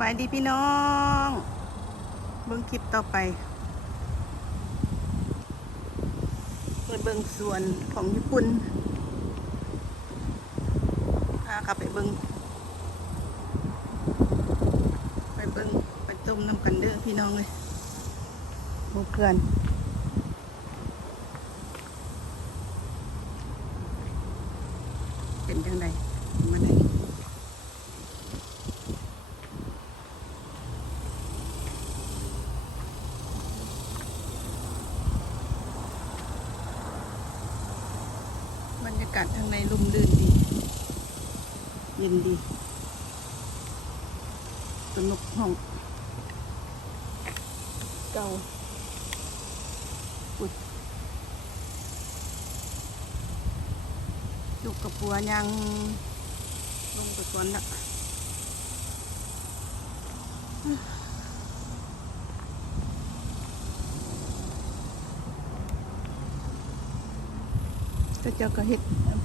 บายดีพี่น้องเบิ่งคลิปต่อไปเปิดเบิ่งสวนของญี่ปุ่นพากลับไปเบิ่งไปต้มน้ำกันเด้อพี่น้องเลยหมูเกลือนเป็นจังไดมาได้บรรยากาศทางในลมลื่นดีเย็นดีสนุกห้องเก่าอุ๊ยลูกกับปัวยังลงไปก่อนละก็เจ้าก็เฮ็ด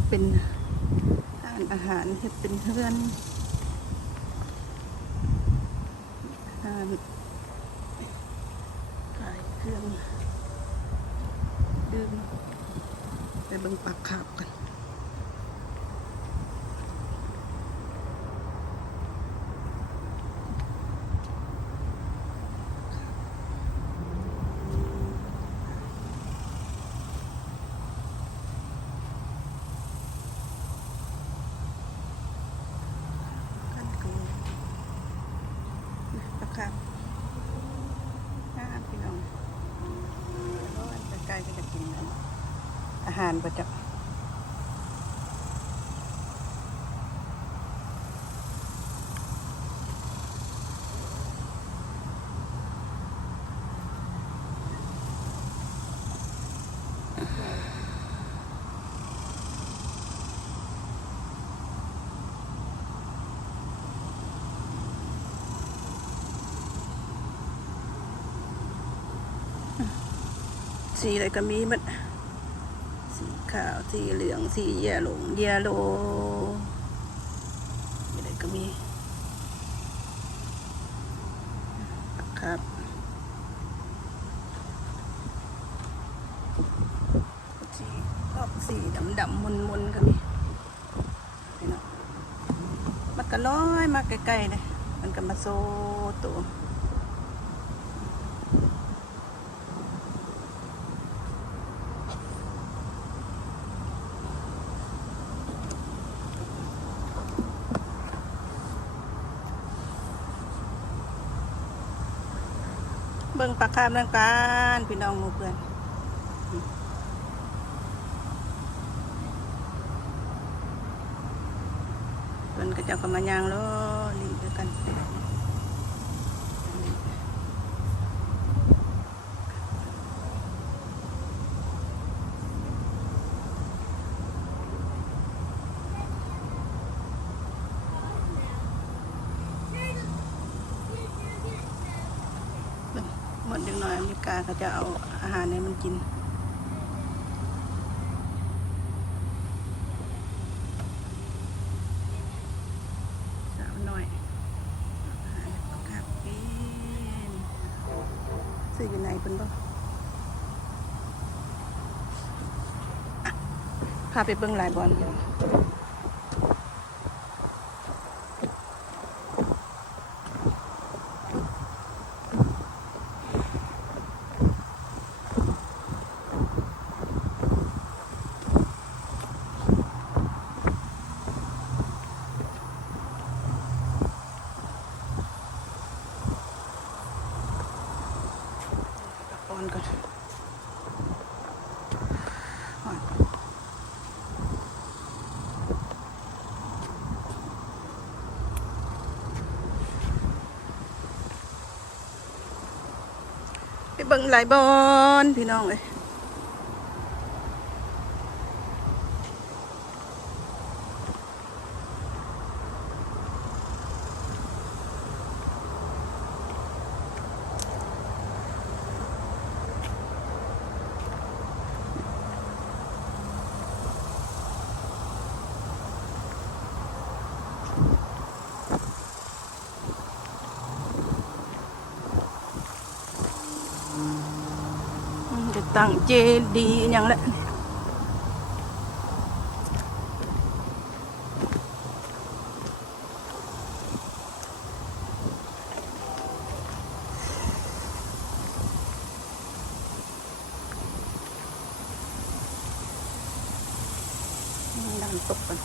เป็นอาหารเฮ็ดเป็นเฮือนขายเครื่องดื่มไปเบิ่งปากขาบกันครับพี่น้องใกล้ๆก็จะกินอาหารประจำสีอะไรก็มีมันสีขาวสีเหลืองสีเยลโลอะไรก็มีครับสีออกสีดำมนก็มีมันก็ร้อยมาใกล้ๆเลยมันก็มาโซตัวเบิ่งปลาคาร์ฟนั่งกันพี่น้องหมู่เพื่อนเพื่อนก็จะกำลังย่างล้อลิ้นด้วยกันหมดจังหน่อยอเมริกาเขาจะเอาอาหารให้มันกินสาวหน่อยครับเป็นซื้ออยู่ไหนเพิ่นบ่พาไปเบิ่งหลายบอลก่อนไปเบิ่งหลายบอลพี่น้องเอ้ย ตั้งเจดีย์อย่างละน้ำตกกัน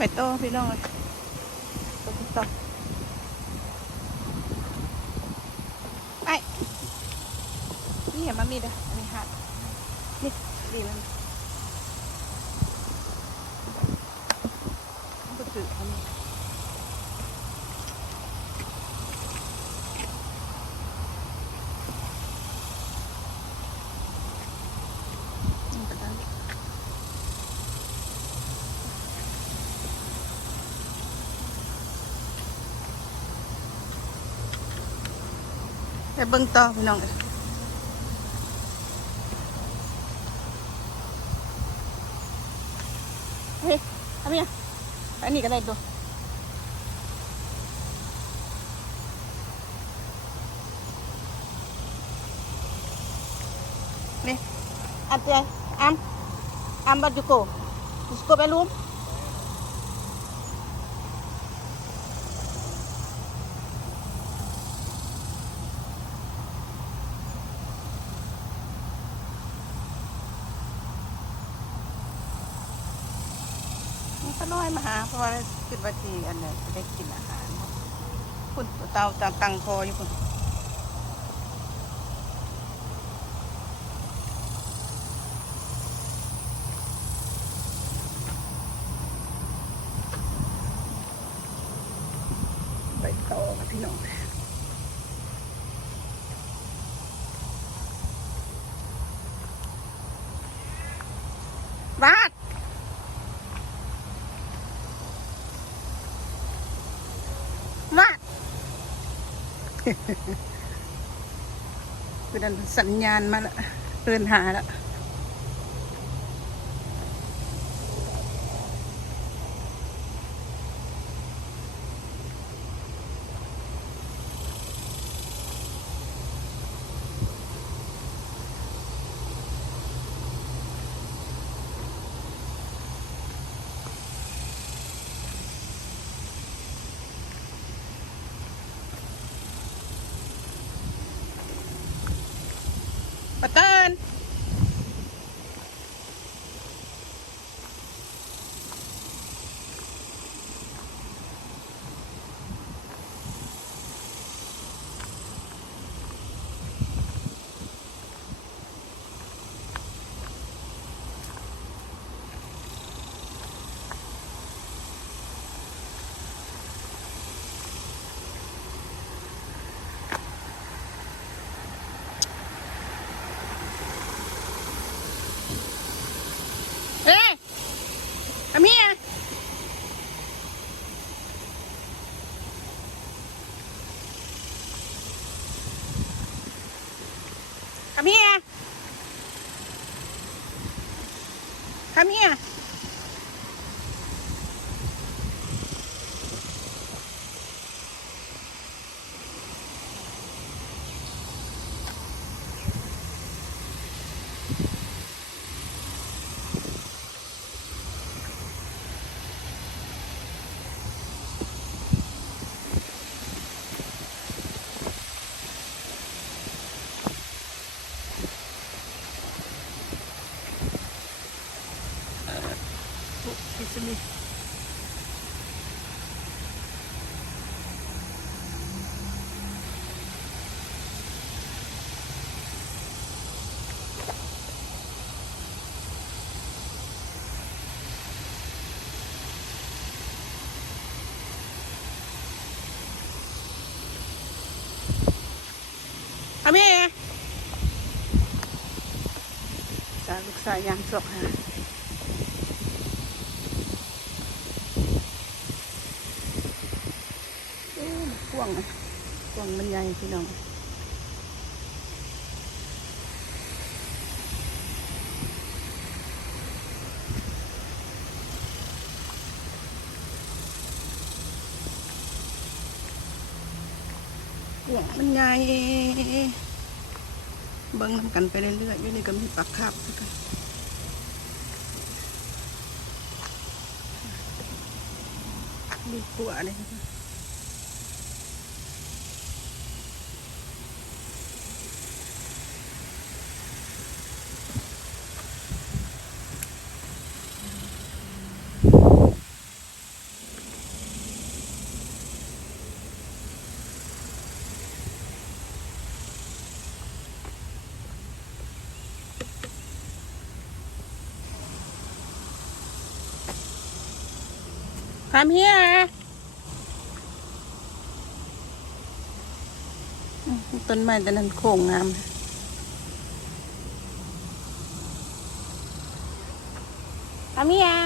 ไปโต้พี่น้องเลยต่อไปนี่เห็นมันมีด้วยอันนี้หัดนี่ดีมันก็ถือเขามีไปเบิ่งต่อพี่น้องเลยเฮ้ยทำยังไปนี่ก็ได้ดูนี่อันเดียวอัมบัดจุโกจุโกไปรูมก็น้อยมาหาเพราะว่าคิดว่าที่อันนี้จะได้กินอาหารคุณเตาตังคออยู่คุณไปต่อพี่น้องบาดคือดันสัญญาณมาละเดินหาละปะเตินเฮ้ยอามีอะอามีอะอามีอะ ลูกสายยางสกหาพวงพวงมันใหญ่พี่น้องพวงมันใหญ่เบิ้งทำกันไปเรื่อยๆอยู่นี่ก็มีปลาคาบด้วยมีปัวเลยCome here ต้นไม้แต่นั้นโค้งงามCome here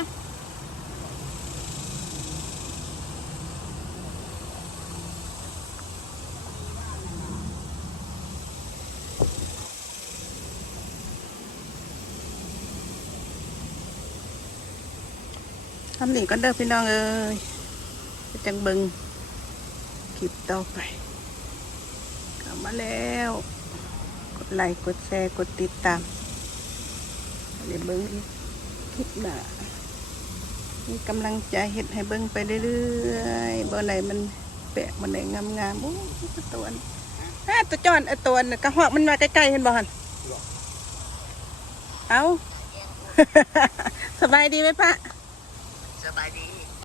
ทำนี่ก็เด้อพี่น้องเอ้ยจังเบิงคลิปต่อไปกลับมาแล้วกดไลค์กดแชร์กดติดตามเดี๋ยวเบิงอีกคลิปหน้ามีกำลังใจเฮ็ดให้เบิงไปเรื่อยๆบ่ไหนมันแปะบ่ไหนงามๆโอ้ตัวนี้ตัวจอนตัวน่ะกระหอกมันมาใกล้ๆเห็นบ่หั่นเอา สบายดีไหมปะสบายดี